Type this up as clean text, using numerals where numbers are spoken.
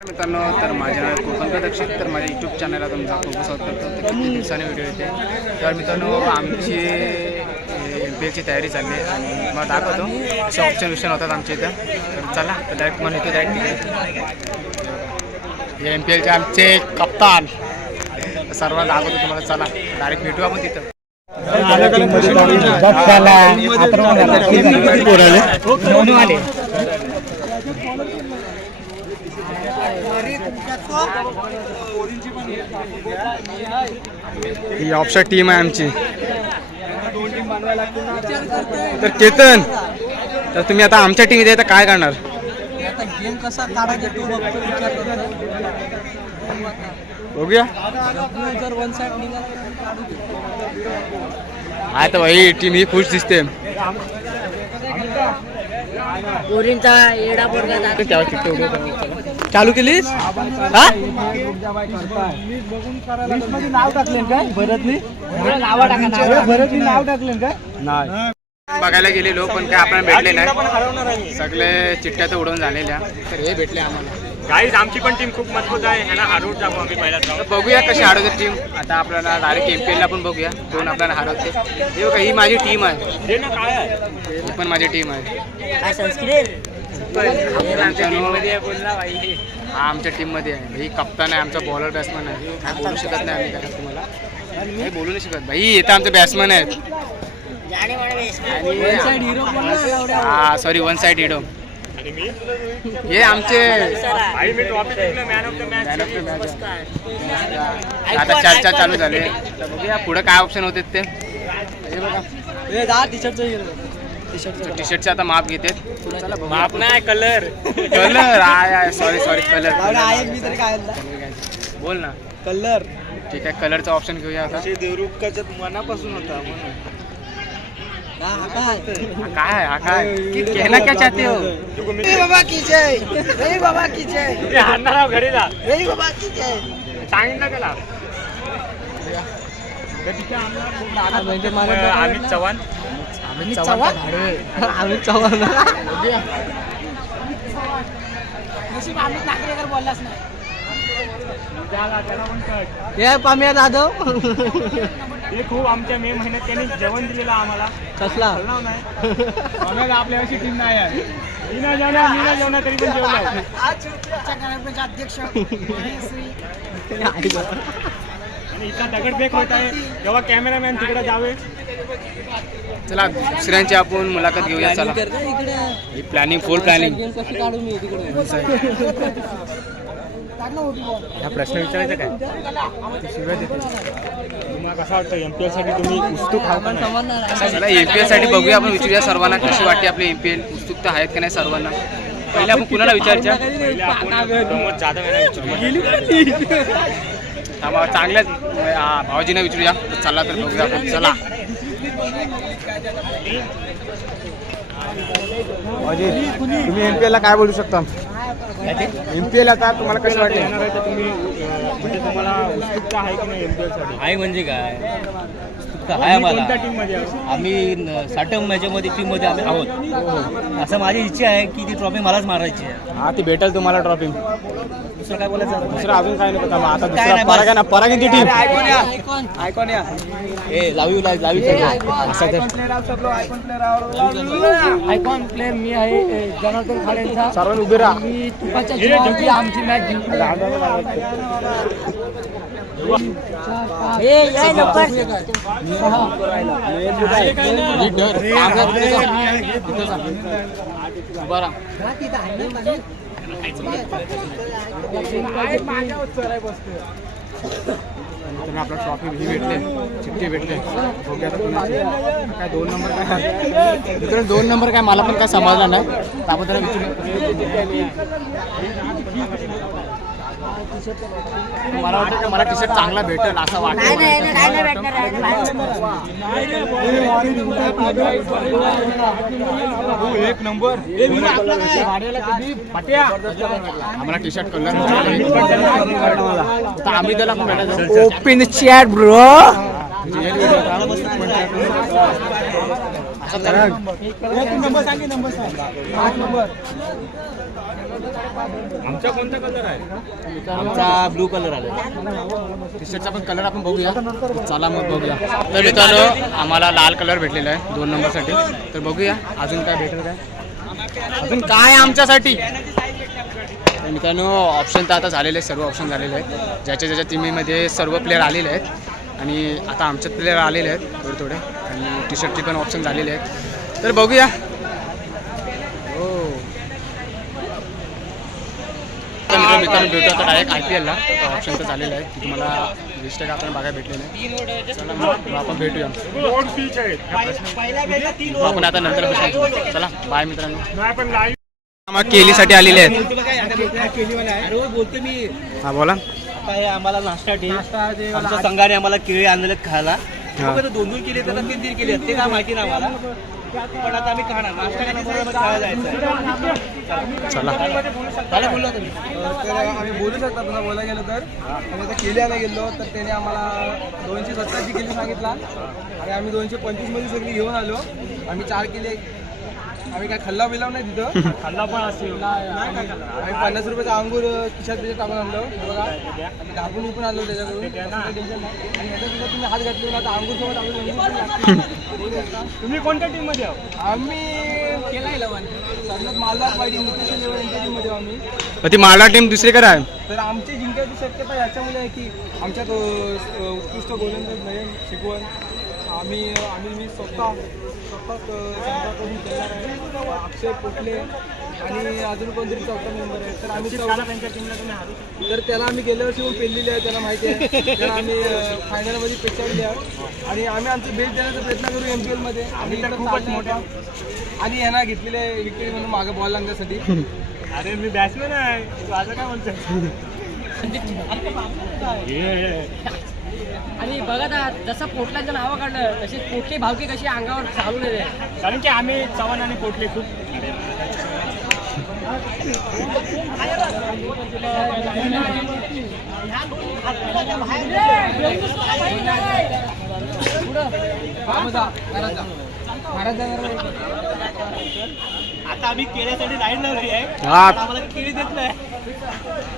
मित्रांनो, तर माझ्या कोकण दक्षिण तर माझ्या यूट्यूब चॅनलला तुमचा खूप स्वागत करतो. तर किती दिवसाने व्हिडिओ येते. तर मित्रांनो, आमची MPLची तयारी चालली आहे आणि मला दाखवतो असे ऑप्शन होतात आमच्या इथं. तर चला डायरेक्ट मला इथे डायरेक्ट MPLचे आमचे कप्तान सर्व दाखवतो तुम्हाला. चला डायरेक्ट भेटू आपण तिथं. ही ऑफशॉट टीम आहे आमची. तर केतन, तर तुम्ही आता आमच्या टीम इथे तर काय करणार? गेम कसा काढायचा तो बघूया. जर वन साइड निघाला आहे तर भाई टीम ही खुश दिसते. चालू केलीस? नाव टाकले काय भरतनी? भरतनी नाव टाकले काय? नाही बघायला गेलेलो पण काय आपल्याला भेटले नाही. सगळे चिठ्ठ्या तर उडवून झालेल्या. तर हे भेटले आम्हाला. गाईज आमची पण टीम खूप मजबूत आहे. ह्यांना हरवून टाकू आम्ही पहिल्याच राऊंड. बघूया कशी हरवते टीम. आता आपल्याला डायरेक्ट MPLला पण बघूया कोण आपल्याला हरवते. हे बघा ही माझी टीम आहे. हे ना काय आहे ही पण माझी टीम आहे. हा आमच्या टीम मध्ये आहे. ही कप्तान आहे, आमचा बॉलर बॅट्समन आहे. काय बोलू शकत नाही आम्ही काय तुम्हाला. काही बोलू नाही शकत भाई. येतं आमचे बॅट्समन आहेत. हा सॉरी वन साइड हिरो. हे आमचे मी ट्रॉफी जिंकलो मॅन ऑफ द मॅच. आता चर्चा चालू झाली. बघूया पुढे काय ऑप्शन होते ते. हे बघा टी शर्टचे आता माप घेते. माप नाही कलर आहे. सॉरी कलर बोल ना. कलर ठीक आहे कलरचा ऑप्शन घेऊया आता. देवरुखच्या मनापासून होता म्हणून काय हा काय कहना क्या चाहते हो? बाबा की जय, रे बाबा की जय, हाणणार घरी जा रे बाबा की जय. सांगितलं त्याला. अमित चव्हाण अमित चव्हाण बोललाच नाही. पाम्या जाधव ते खूप आमच्या मे महिन्यात त्यांनी जेवण दिलेलं आम्हाला. कसला आम्हाला आपल्या अशी टीम नाही आहे. मी ना जेवणार तरी पण जेवण अध्यक्ष आणि इथला दगडफेक होत आहे. जेव्हा कॅमेरामॅन तिकडे जावे. चला दुसऱ्यांची आपण मुलाखत घेऊया. चला ही प्लॅनिंग फुल प्लॅनिंग. कशी काढू मी तिकडे हा प्रश्न विचारायचा काय शिवाय देते. तुम्हाला कसं वाटतं MPL साठी तुम्ही उत्सुक आहात का नाही? चला MPL साठी बघूया आपण. विचारूया सर्वांना कशी वाटते आपली MPL. उत्सुकता आहेत का नाही सर्वांना. पहिले आपण कुणाला विचारायच्या? पहिले आपण प्रमोद जाधव यांना विचारूया. चांगल्याच भाऊजींना विचारूया. चला तर बघूया आपण. चला तुम्ही MPL ला काय बोलू शकता? MPL आता तुम्हाला कसं वाटते? येणार आहे तर तुम्ही म्हणजे तुम्हाला उत्सुकता आहे की नाही MPL साठी? आहे म्हणजे काय उत्सुकता आहे आम्हाला. कोणत्या टीम मध्ये आहे? आम्ही 60 मॅचमध्ये टीममध्ये आम्ही आहोत. असं माझी इच्छा आहे की ती ट्रॉफी मलाच मारायची आहे. हा ती भेटेल तुम्हाला ट्रॉफी. दुसरं काय बोलायचं? दुसरं अजून काय नको. आता दुसरा पराग आहे ना. परागीची टीम आयकॉन या ए लावी आयकॉन प्लेअर मी आहे. जनार्दन खाडेंचा सर्वांनी उभे राहा. मी तुपाच्या जीवावरती आमची मॅच जिंकली. आपला ट्रॉफी ही भेटले, चिठ्ठी भेटले. बघूया आता कुणाची. काय 2 नंबर काय मित्रांनो 2 नंबर काय मला पण काय समजला नाही. आपण त्याला विचारू. मला वाटतं की मला टी शर्ट चांगला भेटेल असं वाटतं. एक नंबर आम्हाला टी शर्ट कलर आम्ही त्याला पण भेटायचं. Open chat bro. नंबर सांगे. नंबर 8 नंबर आमचा कोणता कलर आहे? आमचा ब्लू कलर आला. टी शर्टचा पण कलर आपण बघूया. चला मग बघूया. तर मित्रांनो आम्हाला लाल कलर भेटलेला आहे 2 नंबरसाठी. तर बघूया अजून काय भेटेल काय, अजून काय आमच्यासाठी. तर मित्रांनो ऑप्शन तर आता झालेले आहेत, सर्व ऑप्शन झालेले आहेत. ज्याच्या टीममध्ये सर्व प्लेअर आलेले आहेत आणि आता आमच्यात प्लेअर आलेले आहेत थोडे आणि टी शर्टचे पण ऑप्शन झालेले आहेत. तर बघूया. हो तर मित्रांनो भेटू आता डायरेक्ट IPLला. ऑप्शन तर झालेलं आहे की तुम्हाला 20% आपण बघायला भेटले नाही. चला मग आपण भेटूया. दोन पिच आहेत ह्या प्रश्नात. आपण आता नंतर भेटू. चला बाय मित्रांनो. नाही पण लाईव्ह मग केलीसाठी आलेले आहेत. बोलते मी. हा बोला. आता हे आम्हाला नाश्ता आमच्या संघाने आम्हाला केळी आणलेले खायला. 2 केले त्याला 3 केले ते काय माहिती नाही आम्हाला. पण आता आम्ही खाणार नाश्ता करणार खायला जायचं. चला बोलला तुम्ही. तर आम्ही बोलू शकता पुन्हा बोलायला गेलो तर. आम्ही आता केल्याला गेलो तर त्याने आम्हाला 270ची केली सांगितला आणि आम्ही 225मध्ये सगळी घेऊन आलो. आम्ही 4 केले. आम्ही काय खाल्ला बिलाव नाही तिथं. खाल्ला पण असेल. आम्ही 50 रुपयाचा अंगूर खिशात बिशात टाकून आणलो. बघा आम्ही घाबून विकून आणलो त्याच्याकडून. टेन्शन नाही. आणि ह्याच्यात तुम्ही हात घातले ना आता अंगूर सोबत आम्ही तुम्ही कोणत्या टीम मध्ये आहोत? आम्ही केला 11 सर्वात मालदार पाहिजे नितीश लेवल यांच्या टीममध्ये आम्ही. ती मालदा टीम दुसरीकडे आहे. तर आमची जिंकायची शक्यता याच्यामुळे आहे की आमच्यात उत्कृष्ट गोलंदाज नयन शिकवण मी स्वतः संघाकडून तयार आहे. अक्षय पोटले आणि अजून कोणतरी 4था मेंबर आहे. तर आम्ही त्यांच्या टीमला तुम्ही हारू. तर त्याला आम्ही गेल्या वर्षी पण पेललेली आहे, त्याला माहिती आहे. तर आम्ही फायनलमध्ये पेचावली आहे आणि आम्ही आमची बेस्ट देण्याचा प्रयत्न करू MPLमध्ये. आम्ही तर खूपच मोठा आणि यांना घेतलेले विकेट म्हणून मागे बॉल लागण्यासाठी. अरे मी बॅट्समॅन आहे. तू असं काय म्हणतो? आणि बघा ना जसं पोटलाचं नावं काढलं तशी पोटली भावकी कशी अंगावर चालून येते. कारण की आम्ही चव्हाण आणि कोटले खूप आता आम्ही केळ्यासाठी लाईन लावली आहे. हा आम्हाला केळी देत नाही.